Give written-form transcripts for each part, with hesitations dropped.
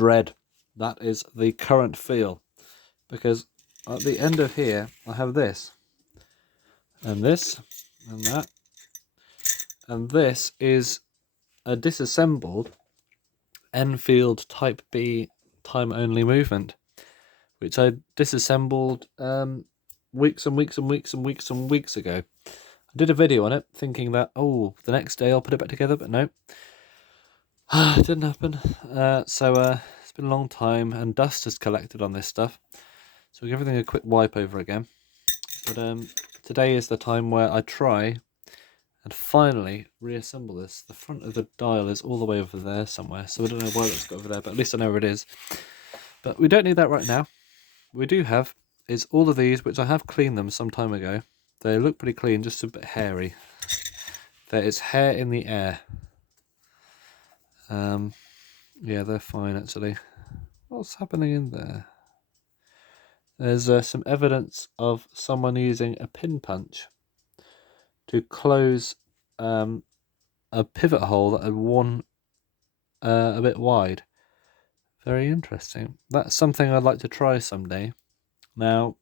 dread. That is the current feel, because at the end of here I have this and this and that, and this is a disassembled Enflield Type B time only movement, which I disassembled weeks and weeks and weeks and weeks and weeks ago. I did a video on it thinking that, oh, the next day I'll put it back together, but no. It didn't happen. So it's been a long time, and dust has collected on this stuff. So we'll give everything a quick wipe over again. But today is the time where I try and finally reassemble this. The front of the dial is all the way over there somewhere, so I don't know why that's got over there, but at least I know where it is. But we don't need that right now. What we do have is all of these, which I have cleaned them some time ago. They look pretty clean, just a bit hairy. There is hair in the air. Yeah, they're fine actually. What's happening in there? There's some evidence of someone using a pin punch to close a pivot hole that had worn a bit wide. Very interesting. That's something I'd like to try someday. Now,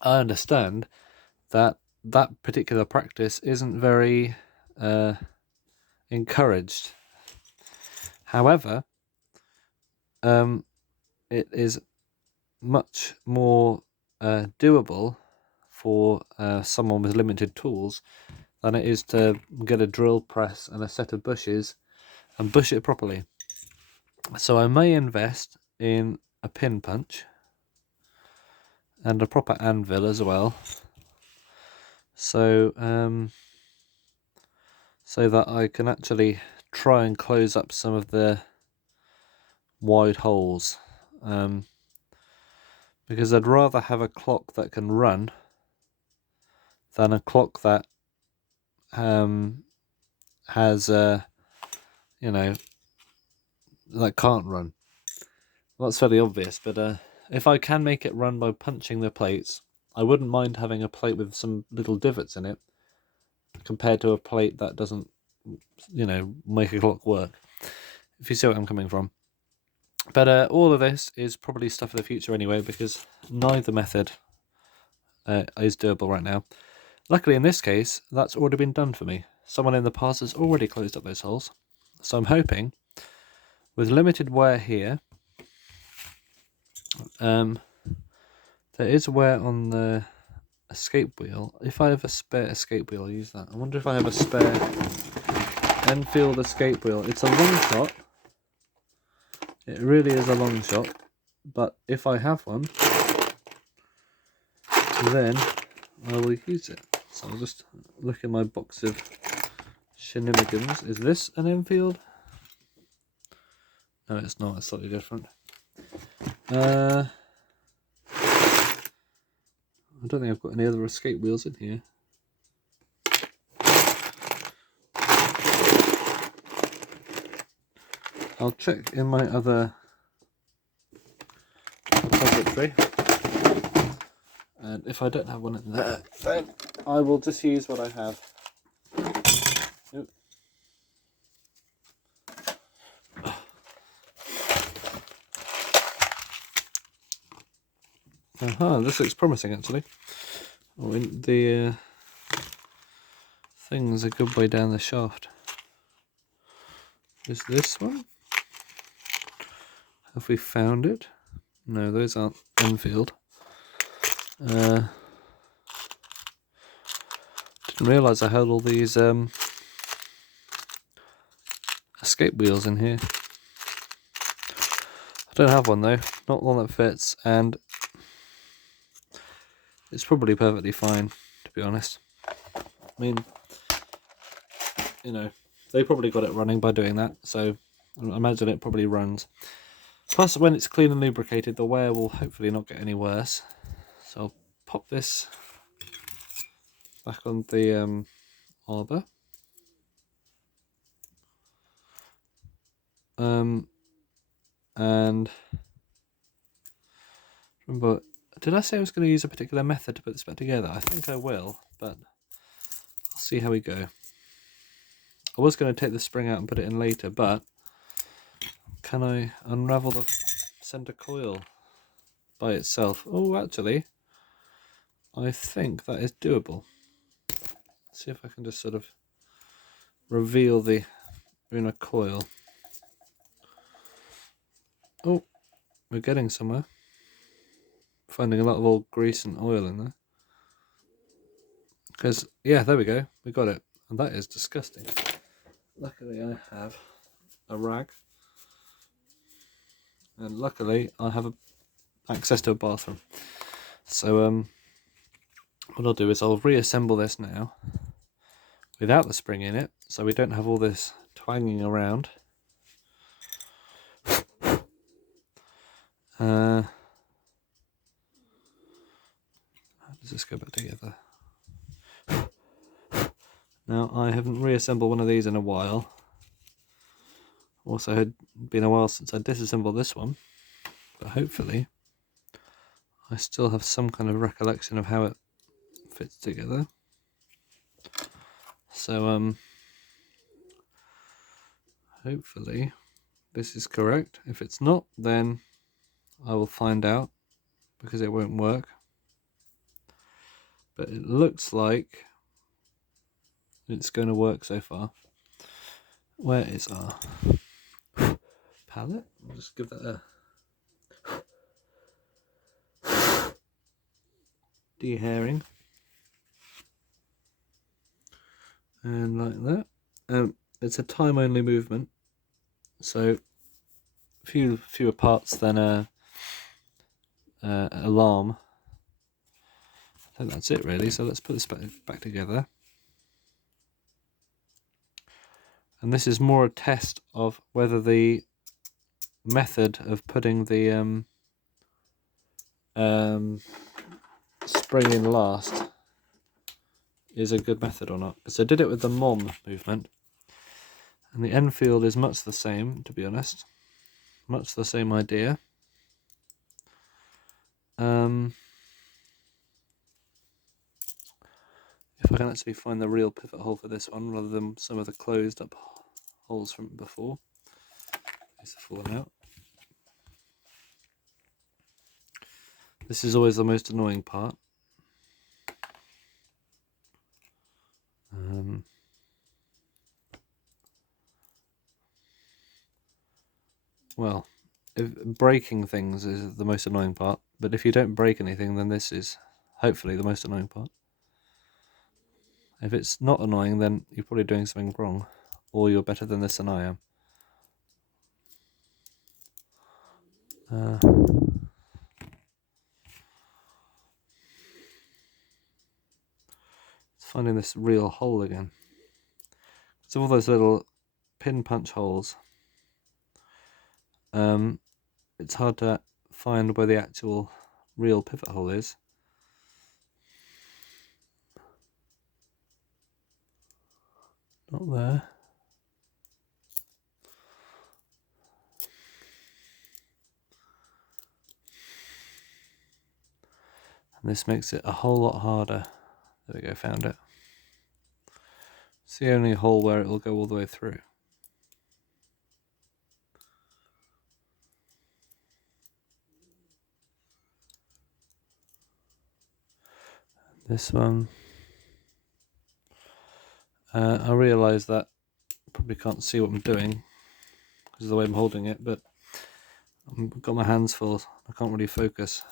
I understand that that particular practice isn't very encouraged. However, it is much more doable for someone with limited tools than it is to get a drill press and a set of bushes and bush it properly. So I may invest in a pin punch and a proper anvil as well, so that I can actually try and close up some of the wide holes, because I'd rather have a clock that can run than a clock that has you know, that can't run. Well, that's fairly obvious, but if I can make it run by punching the plates, I wouldn't mind having a plate with some little divots in it compared to a plate that doesn't, you know, make a clock work, if you see what I'm coming from. But all of this is probably stuff for the future anyway, because neither method is doable right now. Luckily in this case, that's already been done for me. Someone in the past has already closed up those holes. So I'm hoping, with limited wear here, there is wear on the escape wheel. If I have a spare escape wheel, I'll use that. I wonder if I have a spare Enflield escape wheel. It's a long shot. It really is a long shot. But if I have one, then I will use it. So I'll just look in my box of shenanigans. Is this an Enflield? No, it's not. It's slightly different. I don't think I've got any other escape wheels in here. I'll check in my other repository, and if I don't have one in there, then I will just use what I have. Oop. Aha, this looks promising actually. Oh, the thing's a good way down the shaft. Is this one? Have we found it? No, those aren't Enflield. Didn't realise I had all these escape wheels in here. I don't have one though, not one that fits, and it's probably perfectly fine, to be honest. I mean, you know, they probably got it running by doing that, so I imagine it probably runs. Plus, when it's clean and lubricated, the wear will hopefully not get any worse. So I'll pop this back on the arbor. And remember, did I say I was going to use a particular method to put this back together? I think I will, but I'll see how we go. I was going to take the spring out and put it in later, but can I unravel the center coil by itself? Oh, actually, I think that is doable. Let's see if I can just sort of reveal the inner coil. Oh, we're getting somewhere. Finding a lot of old grease and oil in there. Because, yeah, there we go. We got it. And that is disgusting. Luckily, I have a rag. And luckily, I have access to a bathroom. So, what I'll do is I'll reassemble this now without the spring in it, so we don't have all this twanging around. How does this go back together? Now, I haven't reassembled one of these in a while. Also, it had been a while since I disassembled this one, but hopefully I still have some kind of recollection of how it fits together. So, hopefully this is correct. If it's not, then I will find out, because it won't work. But it looks like it's going to work so far. Where is our palette? I'll just give that a de-hairing. And like that. It's a time-only movement, so fewer parts than a alarm. I think that's it really. So let's put this back together. And this is more a test of whether the method of putting the spring in last is a good method or not. So I did it with the MOM movement, and the Enflield is much the same, to be honest. Much the same idea. If I can actually find the real pivot hole for this one, rather than some of the closed up holes from before. These are falling out. This is always the most annoying part. Well, breaking things is the most annoying part, but if you don't break anything, then this is hopefully the most annoying part. If it's not annoying, then you're probably doing something wrong, or you're better than this than I am. It's finding this real hole again. So all those little pin punch holes, it's hard to find where the actual real pivot hole is. Not there. And this makes it a whole lot harder. There we go, found it. It's the only hole where it will go all the way through. This one, I realise that I probably can't see what I'm doing because of the way I'm holding it, but I've got my hands full. I can't really focus.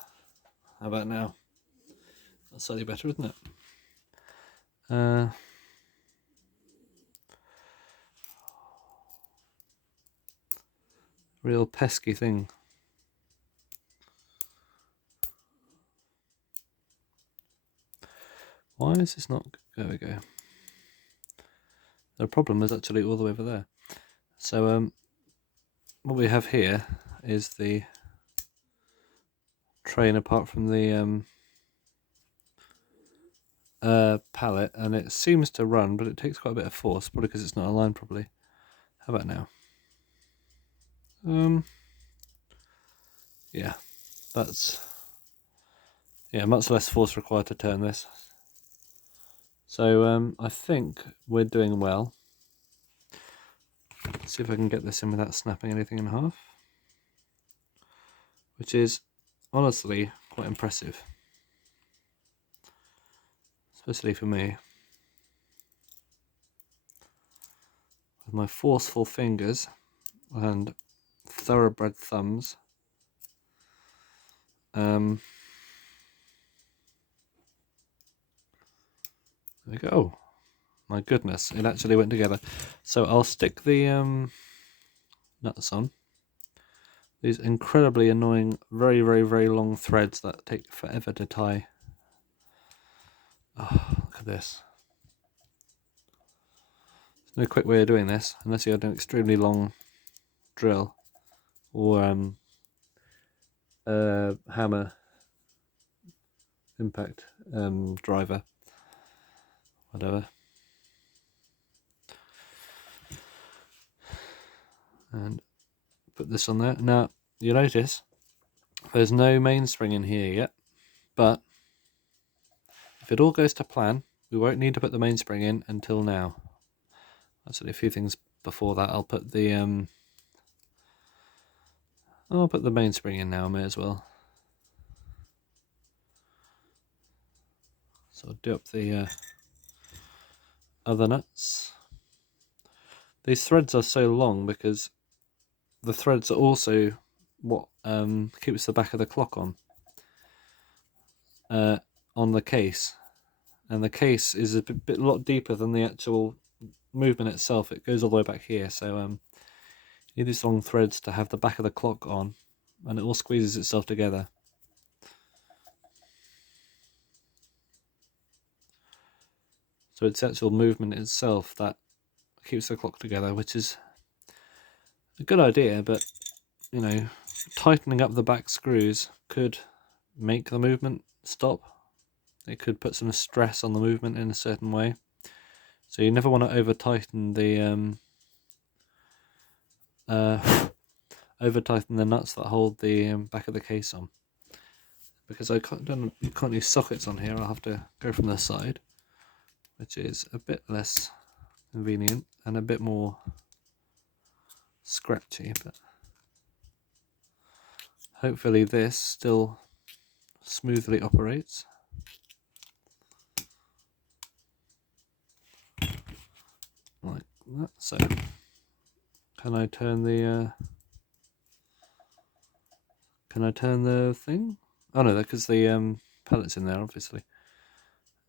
How about now? That's slightly better, isn't it? Real pesky thing. Why is this not... There we go. The problem is actually all the way over there. So what we have here is the train apart from the pallet, and it seems to run, but it takes quite a bit of force, probably because it's not aligned properly. How about now? Yeah, that's much less force required to turn this. So I think we're doing well. Let's see if I can get this in without snapping anything in half, which is honestly quite impressive, especially for me. With my forceful fingers and thoroughbred thumbs. There we go. Oh, my goodness, it actually went together. So I'll stick the nuts on. These incredibly annoying, very, very, very long threads that take forever to tie. Oh, look at this. There's no quick way of doing this, unless you had an extremely long drill or hammer impact driver, whatever. And put this on there. Now, you notice there's no mainspring in here yet, but if it all goes to plan, we won't need to put the mainspring in until now. Actually, a few things before that. I'll put the mainspring in now. I may as well. So I'll do up the other nuts. These threads are so long because the threads are also what keeps the back of the clock on the case, and the case is a lot deeper than the actual movement itself. It goes all the way back here, so you need these long threads to have the back of the clock on, and it all squeezes itself together. So it's the actual movement itself that keeps the clock together, which is a good idea, but you know, tightening up the back screws could make the movement stop. It could put some stress on the movement in a certain way. So you never want to over tighten the nuts that hold the back of the case on. Because you can't use sockets on here, I'll have to go from the side, which is a bit less convenient and a bit more scratchy, but hopefully this still smoothly operates. Like that. So can I turn the thing? Oh no, because the pellet's in there, obviously.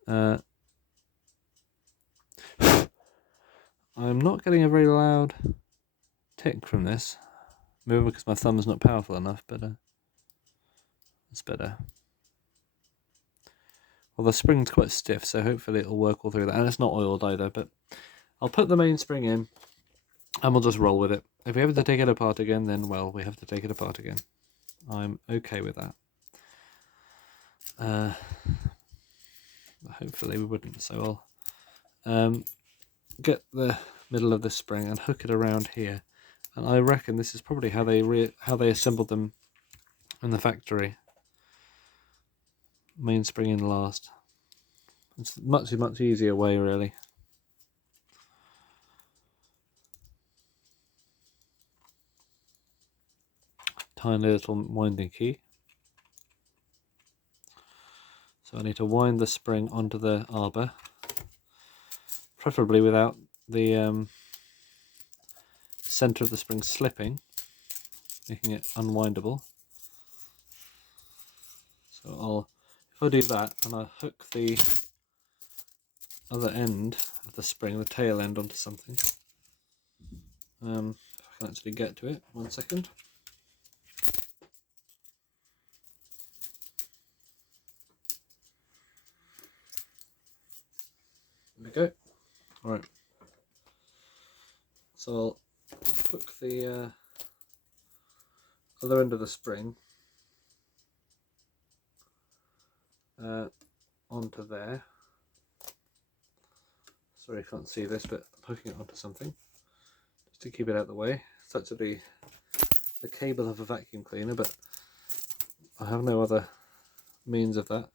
I'm not getting a very loud tick from this. Maybe because my thumb's not powerful enough, but it's better. Well, the spring's quite stiff, so hopefully it'll work all through that. And it's not oiled either, but I'll put the mainspring in and we'll just roll with it. If we have to take it apart again, then well, we have to take it apart again. I'm okay with that. Hopefully we wouldn't, so I'll get the middle of the spring and hook it around here. And I reckon this is probably how they assembled them in the factory. Mainspring in last. It's much easier way, really. Tiny little winding key. So I need to wind the spring onto the arbor, preferably without the center of the spring slipping, making it unwindable. So if I do that and I hook the other end of the spring, the tail end, onto something. If I can actually get to it, 1 second. There we go. Alright. So I'll hook the other end of the spring onto there. Sorry, I can't see this, but I'm hooking it onto something just to keep it out of the way. It's actually the cable of a vacuum cleaner, but I have no other means of that.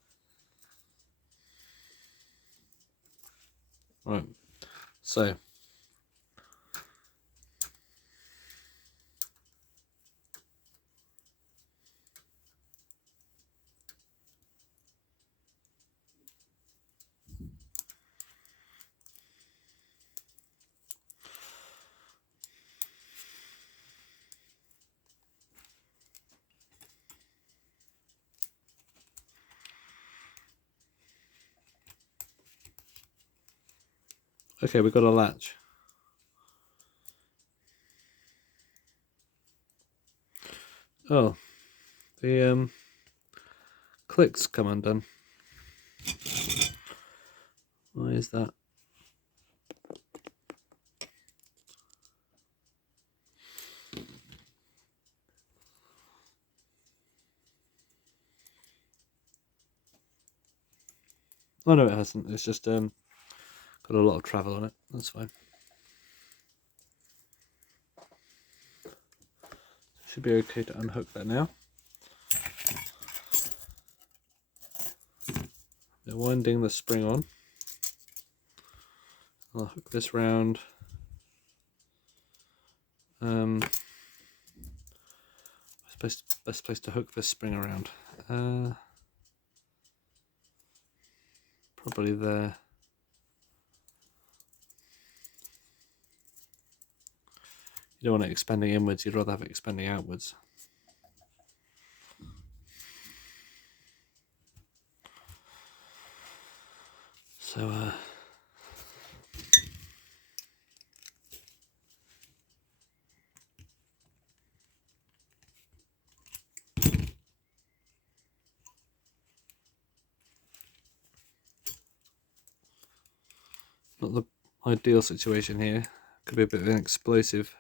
Right, so Okay, we've got a latch. Oh, the clicks come undone. Why is that? Oh no, it hasn't. It's just got a lot of travel on it. That's fine. Should be okay to unhook that now. Now winding the spring on. I'll hook this round. Best place to hook this spring around. Probably there. You don't want it expanding inwards, you'd rather have it expanding outwards. So, not the ideal situation here. Could be a bit of an explosive.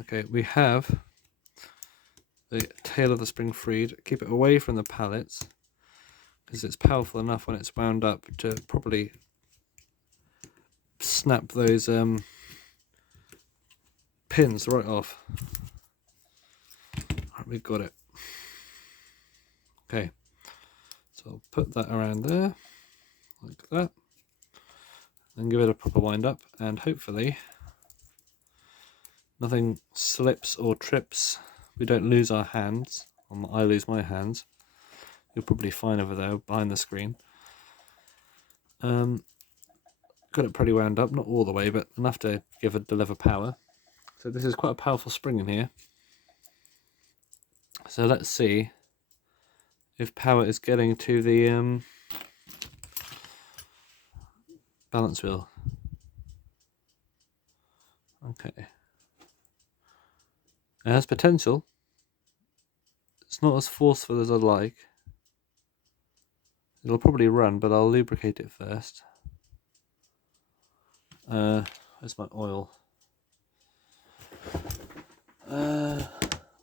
Okay, we have the tail of the spring freed. Keep it away from the pallets because it's powerful enough when it's wound up to probably snap those pins right off. Right, we got it. Okay, so I'll put that around there like that and give it a proper wind up, and hopefully nothing slips or trips. We don't lose our hands. I lose my hands. You're probably fine over there behind the screen. Got it pretty wound up, not all the way, but enough to deliver power. So this is quite a powerful spring in here. So let's see if power is getting to the balance wheel. Okay. It has potential. It's not as forceful as I'd like. It'll probably run, but I'll lubricate it first. Where's my oil?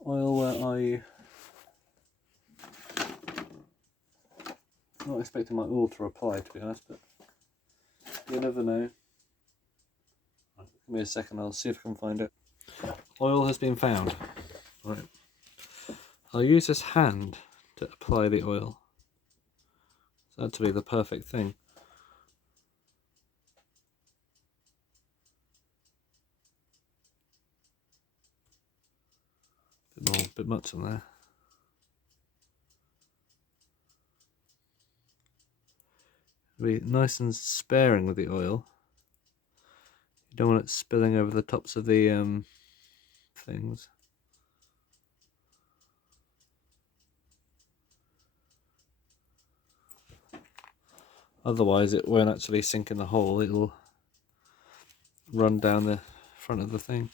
Oil where are you? Not expecting my oil to reply, to be honest, but you never know. Give me a second, I'll see if I can find it. Oil has been found. Right. I'll use this hand to apply the oil. It's actually the perfect thing. Bit much on there. Be nice and sparing with the oil. You don't want it spilling over the tops of the things. Otherwise it won't actually sink in the hole, it'll run down the front of the thing.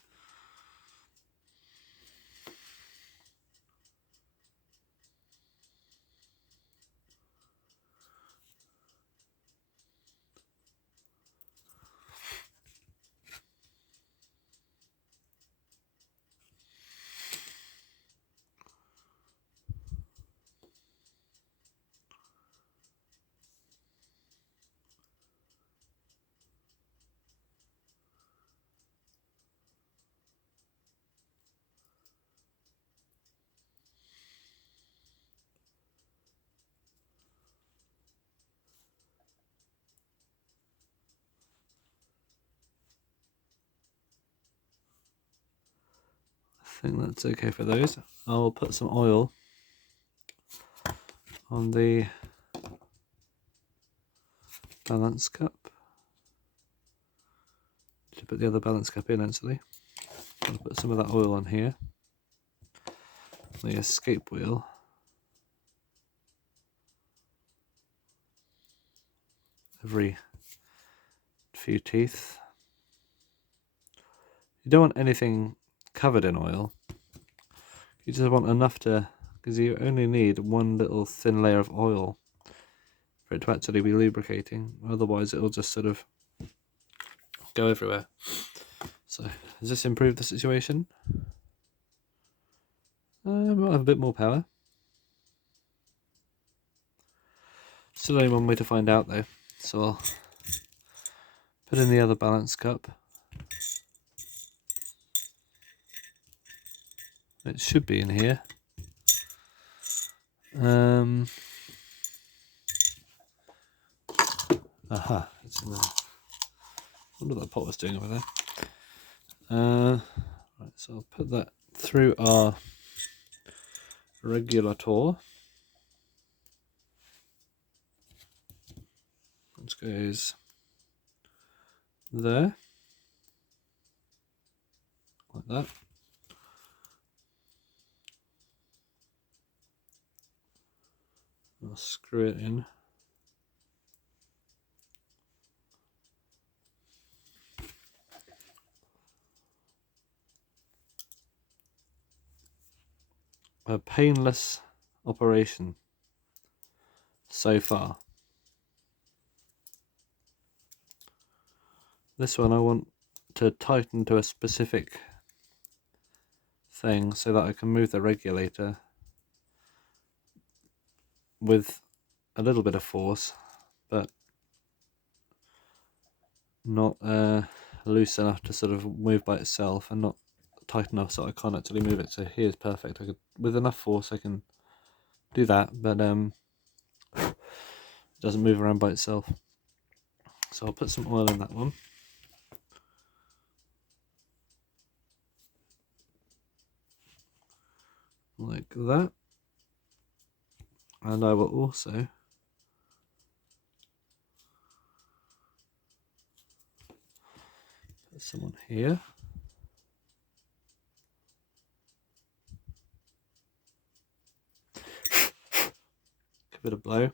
I think that's okay for those. I'll put some oil on the balance cup. To put the other balance cup in actually. I'll put some of that oil on here. the escape wheel. Every few teeth. You don't want anything covered in oil. You just want enough to, because you only need one little thin layer of oil for it to actually be lubricating. Otherwise it'll just sort of go everywhere. So, does this improve the situation? Might have a bit more power. Still only one way to find out though. So I'll put in the other balance cup. It should be in here. Aha, it's in there. I wonder what that pot was doing over there. Right, so I'll put that through our regulator. Which goes there. Like that. I'll screw it in. A painless operation so far. This one I want to tighten to a specific thing so that I can move the regulator with a little bit of force, but not loose enough to sort of move by itself, and not tight enough so I can't actually move it. So here's perfect. I could, with enough force, I can do that, but it doesn't move around by itself. So I'll put some oil in that one. Like that. And I will also put some on here. Give it a blow.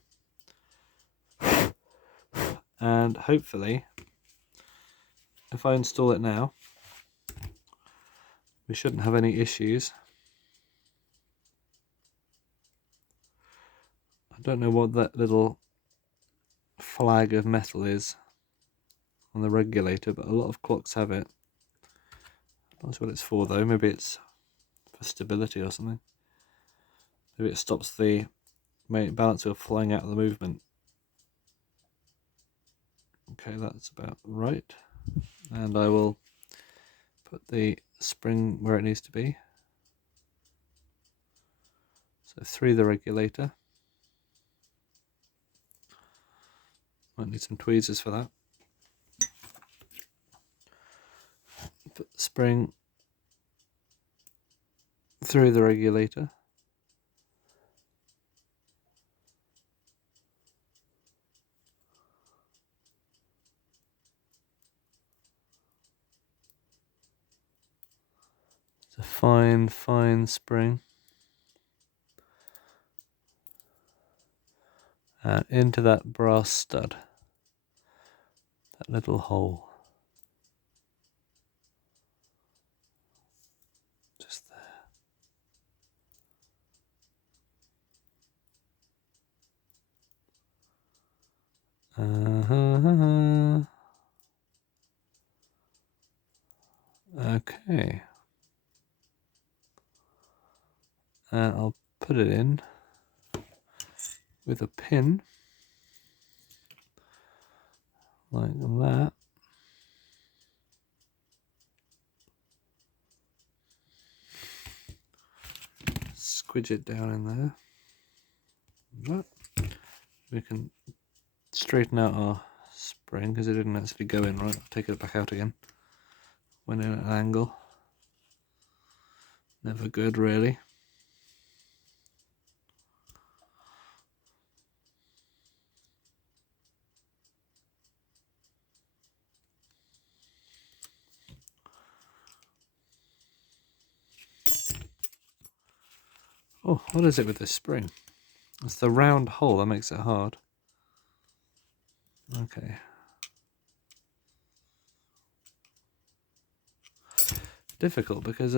And hopefully, if I install it now, we shouldn't have any issues. I don't know what that little flag of metal is on the regulator, but a lot of clocks have it. That's what it's for though. Maybe it's for stability or something. Maybe it stops the balance wheel flying out of the movement. Okay, that's about right. And I will put the spring where it needs to be. So through the regulator. Might need some tweezers for that. Put the spring through the regulator. It's a fine, fine spring. And into that brass stud. That little hole. Just there. Okay. And I'll put it in with a pin like that. Squidge it down in there. We can straighten out our spring because it didn't actually go in right. I'll take it back out again. Went in at an angle. Never good, really. Oh, what is it with this spring? It's the round hole that makes it hard. Okay. Difficult because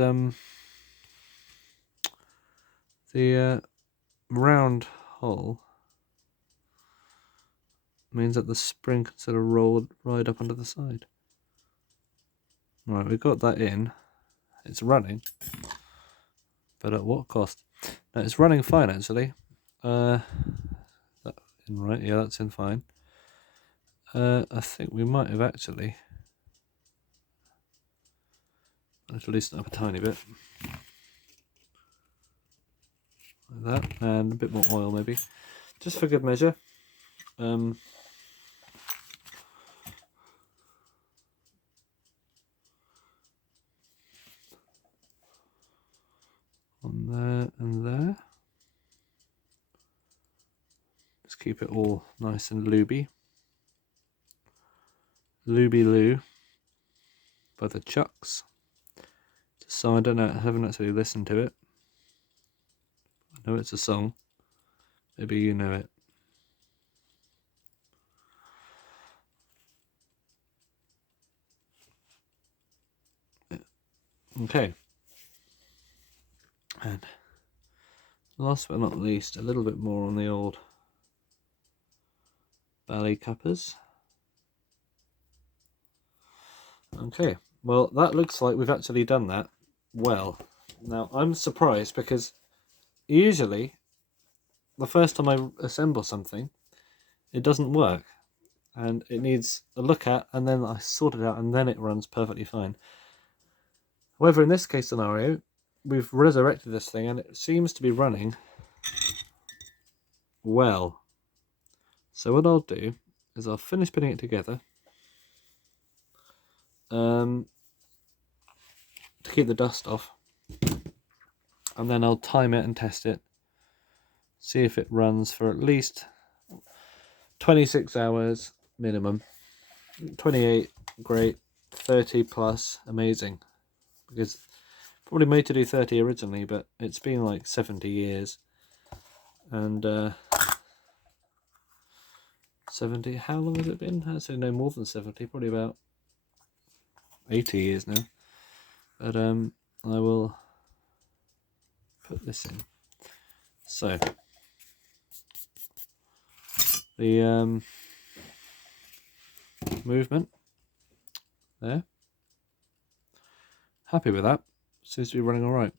the round hole means that the spring can sort of roll right up onto the side. Right, we've got that in. It's running, but at what cost? No, it's running fine actually. That in right? Yeah, that's in fine. I think we might have actually. Let's loosen it up a tiny bit. Like that, and a bit more oil maybe, just for good measure. On there and there. Just keep it all nice and looby. Looby loo by the chucks. It's a song, I don't know, I haven't actually listened to it. I know it's a song. Maybe you know it. Okay. And last but not least, a little bit more on the old belly cuppers. Okay, well that looks like we've actually done that well. Now I'm surprised because usually the first time I assemble something it doesn't work and it needs a look at and then I sort it out and then it runs perfectly fine. However, in this case scenario we've resurrected this thing and it seems to be running well. So what I'll do is I'll finish putting it together to keep the dust off, and then I'll time it and test it, see if it runs for at least 26 hours minimum. 28 great, 30 plus amazing, because probably made to do 30 originally but it's been like 70 years and 70, how long has it been? Actually no more than 70, probably about 80 years now. But I will put this in. So the movement there, happy with that, seems to be running all right.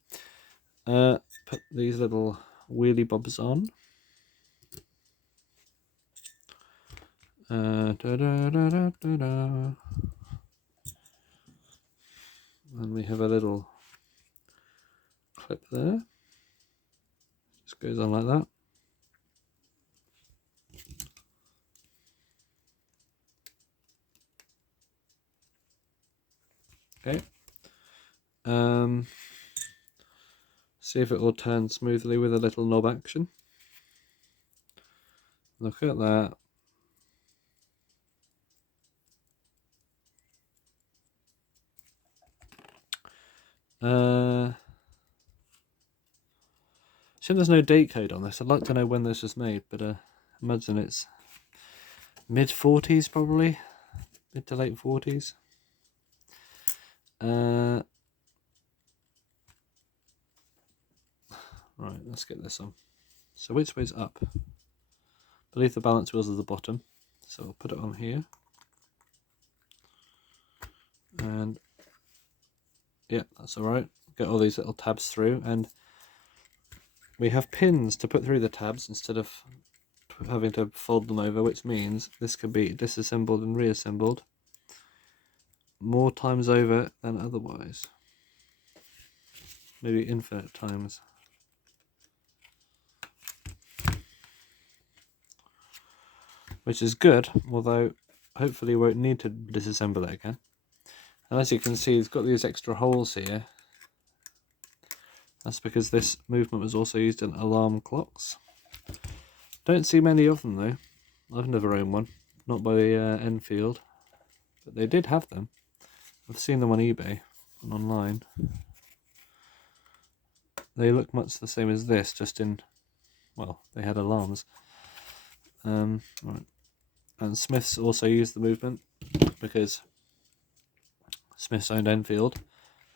Put these little wheelie bobs on. And we have a little clip there, just goes on like that. Okay. See if it will turn smoothly with a little knob action. Look at that. Shame there's no date code on this. I'd like to know when this was made, but imagine it's mid-40s probably, mid to late 40s. Right, let's get this on. So which way's up? I believe the balance wheels are the bottom, so I'll put it on here. And yeah, that's alright. Get all these little tabs through, and we have pins to put through the tabs instead of having to fold them over, which means this can be disassembled and reassembled more times over than otherwise. Maybe infinite times. Which is good, although hopefully we won't need to disassemble it again. And as you can see, it's got these extra holes here. That's because this movement was also used in alarm clocks. Don't see many of them though. I've never owned one, not by Enflield, but they did have them. I've seen them on eBay and online. they look much the same as this, just in, well, they had alarms. Right. And Smiths also used the movement because Smiths owned Enfield.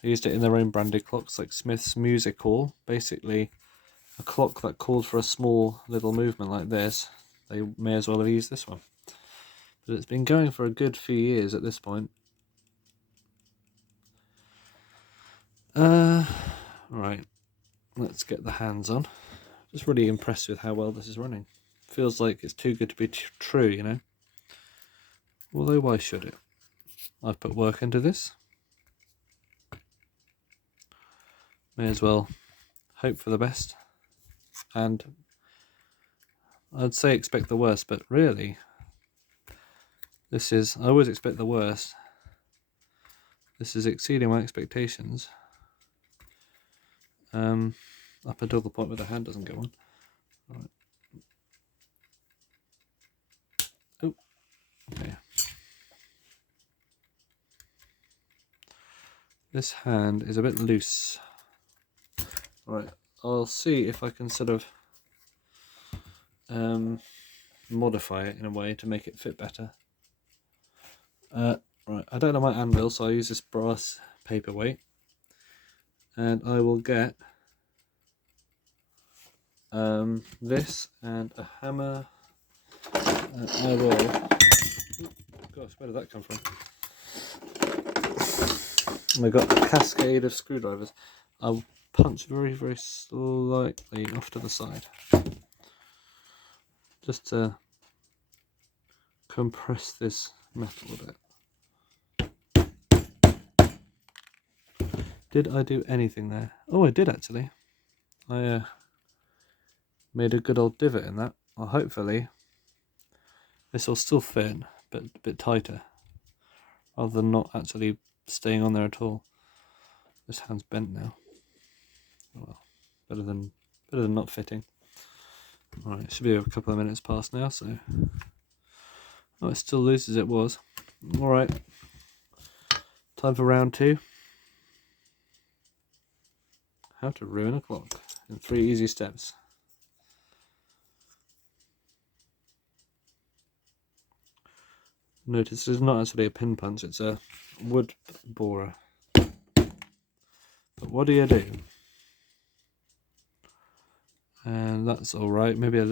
They used it in their own branded clocks, like Smiths Music Hall. Basically, a clock that called for a small little movement like this. They may as well have used this one. But it's been going for a good few years at this point. Right, let's get the hands on. Just really impressed with how well this is running. Feels like it's too good to be true, you know. Although why should it? I've put work into this. May as well hope for the best. And I'd say expect the worst, but really, I always expect the worst. This is exceeding my expectations. Up until the point where the hand doesn't go on. Right. Oh, okay. This hand is a bit loose. Right, I'll see if I can sort of modify it in a way to make it fit better. Right, I don't know my anvil, so I use this brass paperweight, and I will get this and a hammer. And I will. Gosh, where did that come from? And I've got a cascade of screwdrivers. I'll punch very, very slightly off to the side, just to compress this metal a bit. Did I do anything there? Oh, I did actually. I made a good old divot in that. Well, hopefully this will still fit, but a bit tighter, rather than not actually staying on there at all. This hand's bent now. Well, better than not fitting. All right, it should be a couple of minutes past now, so oh, it's still loose as it was. All right, time for round 2. How to ruin a clock in 3 easy steps. Notice this is not actually a pin punch, it's a wood borer. But what do you do? And that's alright, maybe a little